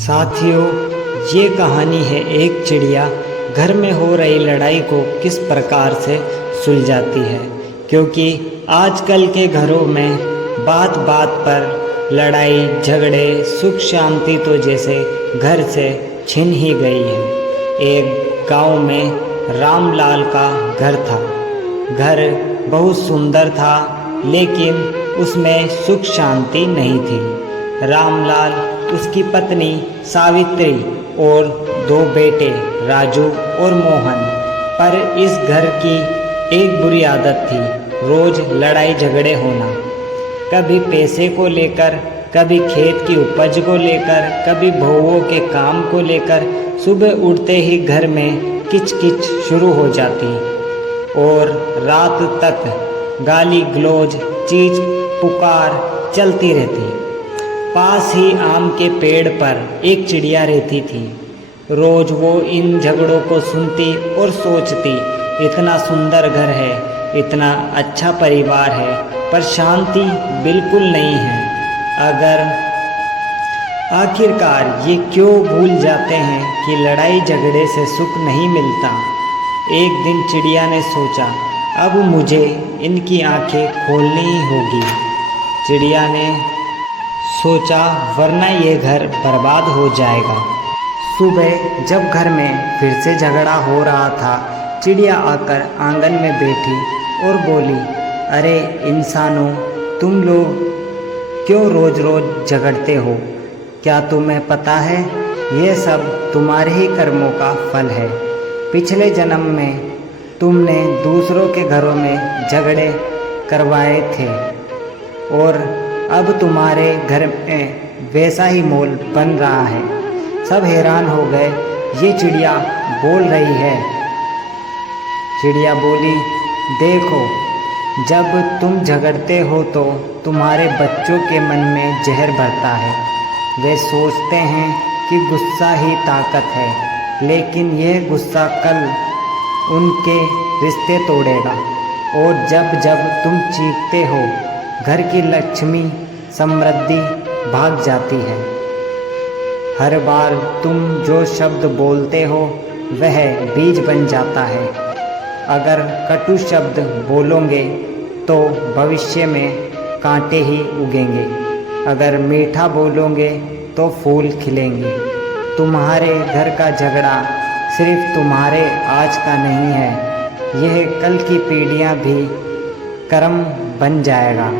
साथियों, ये कहानी है एक चिड़िया घर में हो रही लड़ाई को किस प्रकार से सुलझाती है। क्योंकि आजकल के घरों में बात बात पर लड़ाई झगड़े, सुख शांति तो जैसे घर से छिन ही गई है। एक गांव में रामलाल का घर था। घर बहुत सुंदर था, लेकिन उसमें सुख शांति नहीं थी। रामलाल, उसकी पत्नी सावित्री और दो बेटे राजू और मोहन। पर इस घर की एक बुरी आदत थी, रोज लड़ाई झगड़े होना। कभी पैसे को लेकर, कभी खेत की उपज को लेकर, कभी बहुओं के काम को लेकर। सुबह उठते ही घर में किचकिच शुरू हो जाती और रात तक गाली गलौज, चीज पुकार चलती रहती। पास ही आम के पेड़ पर एक चिड़िया रहती थी। रोज वो इन झगड़ों को सुनती और सोचती, इतना सुंदर घर है, इतना अच्छा परिवार है, पर शांति बिल्कुल नहीं है। आखिरकार ये क्यों भूल जाते हैं कि लड़ाई झगड़े से सुख नहीं मिलता। एक दिन चिड़िया ने सोचा, अब मुझे इनकी आंखें खोलनी ही होगी। चिड़िया ने सोचा, वरना ये घर बर्बाद हो जाएगा। सुबह जब घर में फिर से झगड़ा हो रहा था, चिड़िया आकर आंगन में बैठी और बोली, अरे इंसानों, तुम लोग क्यों रोज रोज झगड़ते हो? क्या तुम्हें पता है, ये सब तुम्हारे ही कर्मों का फल है। पिछले जन्म में तुमने दूसरों के घरों में झगड़े करवाए थे और अब तुम्हारे घर में वैसा ही माहौल बन रहा है। सब हैरान हो गए, ये चिड़िया बोल रही है। चिड़िया बोली, देखो, जब तुम झगड़ते हो तो तुम्हारे बच्चों के मन में जहर भरता है। वे सोचते हैं कि गुस्सा ही ताकत है, लेकिन यह गुस्सा कल उनके रिश्ते तोड़ेगा। और जब जब तुम चीखते हो, घर की लक्ष्मी समृद्धि भाग जाती है। हर बार तुम जो शब्द बोलते हो वह बीज बन जाता है। अगर कटु शब्द बोलोगे तो भविष्य में कांटे ही उगेंगे। अगर मीठा बोलोगे तो फूल खिलेंगे। तुम्हारे घर का झगड़ा सिर्फ तुम्हारे आज का नहीं है, यह कल की पीढ़ियां भी कर्म बन जाएगा।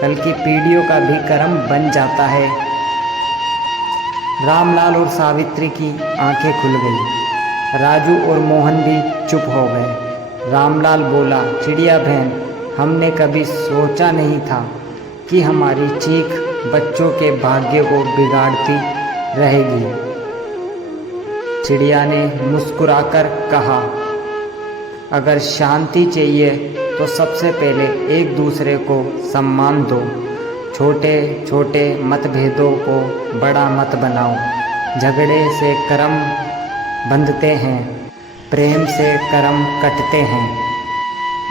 कल की पीढ़ियों का भी कर्म बन जाता है। रामलाल और सावित्री की आंखें खुल गई। राजू और मोहन भी चुप हो गए। रामलाल बोला, चिड़िया बहन, हमने कभी सोचा नहीं था कि हमारी चीख बच्चों के भाग्य को बिगाड़ती रहेगी। चिड़िया ने मुस्कुराकर कहा, अगर शांति चाहिए तो सबसे पहले एक दूसरे को सम्मान दो। छोटे छोटे मतभेदों को बड़ा मत बनाओ। झगड़े से कर्म बंधते हैं, प्रेम से कर्म कटते हैं।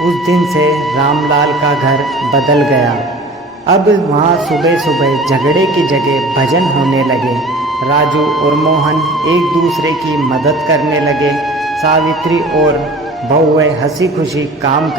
उस दिन से रामलाल का घर बदल गया। अब वहाँ सुबह सुबह झगड़े की जगह भजन होने लगे। राजू और मोहन एक दूसरे की मदद करने लगे। सावित्री और बहुएं हंसी खुशी काम कर